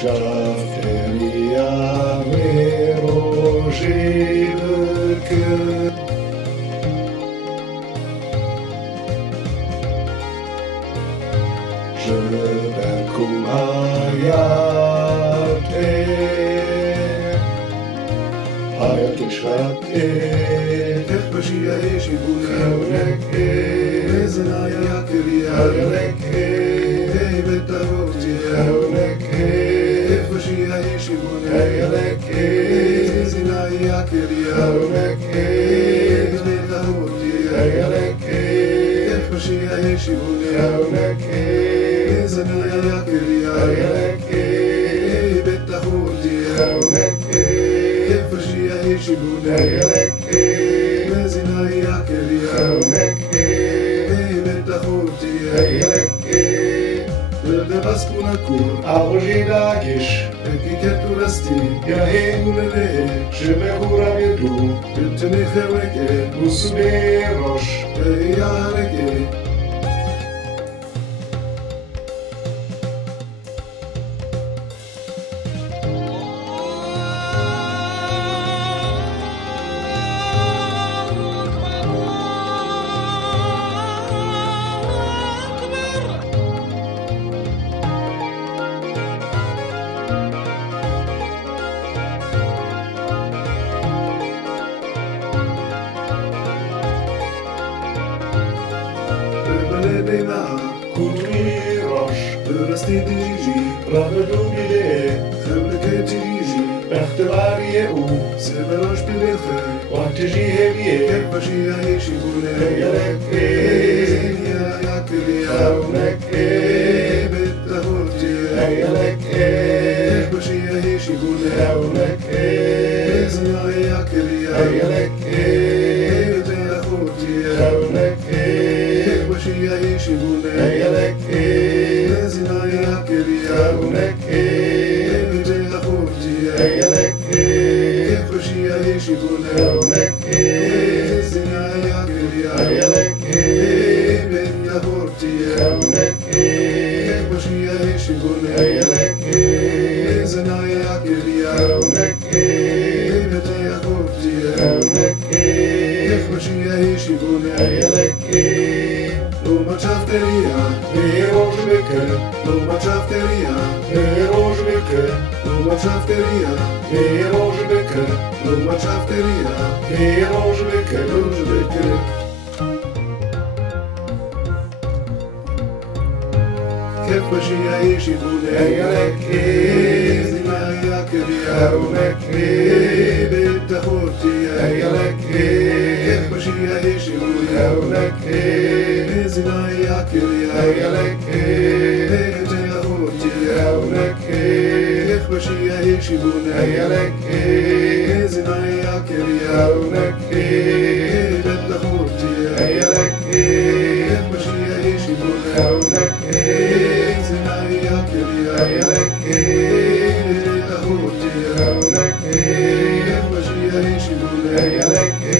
Cafeteria Verogivke. Je bekum hayate, hayate shate, Tekbashia Eshibune, Hauneke, Ezenaya Kiria, Hauneke, Betahoti, Hauneke, Tekbashia Eshibune, Hauneke, Ezenaya Kiria, Hauneke, Betahoti, Hauneke, Tekbashia Eshibune, Hauneke, Ezenaya Kiria, Hauneke, Betahoti, Hauneke, Tekbashia Eshibune, Hauneke, Ezenaya Kiria, Hauneke, Betahoti, Hauneke, Baspunakur, Argilagish, Ekiketurasti, Yahenulele, Shemehura Yedu, Tunichereke, Musberosh, Yareke, Belebema, Kutmirosh, Rasti Digi, Rabedubile, Fabrike Digi, Bechtevarieu, Severosh Pileche, Watiji Helie, Kepashia Eshibune, Yareke, Zenia Yakiria, Hauneke, Betahoti, Yareke, Kepashia Eshibune, Hauneke, Zenia Yakiria, Yareke, Betahoti, Hauneke, Kepashia Eshibune, Yareke, Zenia Yakiria, Hauneke, Betahoti, Yareke, Kepashia Eshibune, Hauneke, Zenia Yakiria, Yareke, Betahoti, Hauneke, Kepashia Eshibune, Yareke, Zenaya Kiria, Hauneke, Betahoti, Hauneke, Kepashia Eshibune, Yareke, Loma Chafteria, Verojvike, Loma Chafteria, Verojvike, Loma Chafteria, Verojvike, Loma Chafteria, Verojvike, Lojbeke, Kepashia Eshibune, Yareke, Zenaya Kiria, Hauneke, Betahoti, Yareke, Kepashia Eshibune, Hauneke, Zenaya Kiria, Yareke, Betahoti, Hauneke, Kepashia Eshibune, Yareke, Zenaya Kiria, Hauneke, Betahoti, Yareke, Kepashia Eshibune, Hauneke, Zenaya Kiria, Yareke, Betahoti, Hauneke, Kepashia Eshibune, Yareke,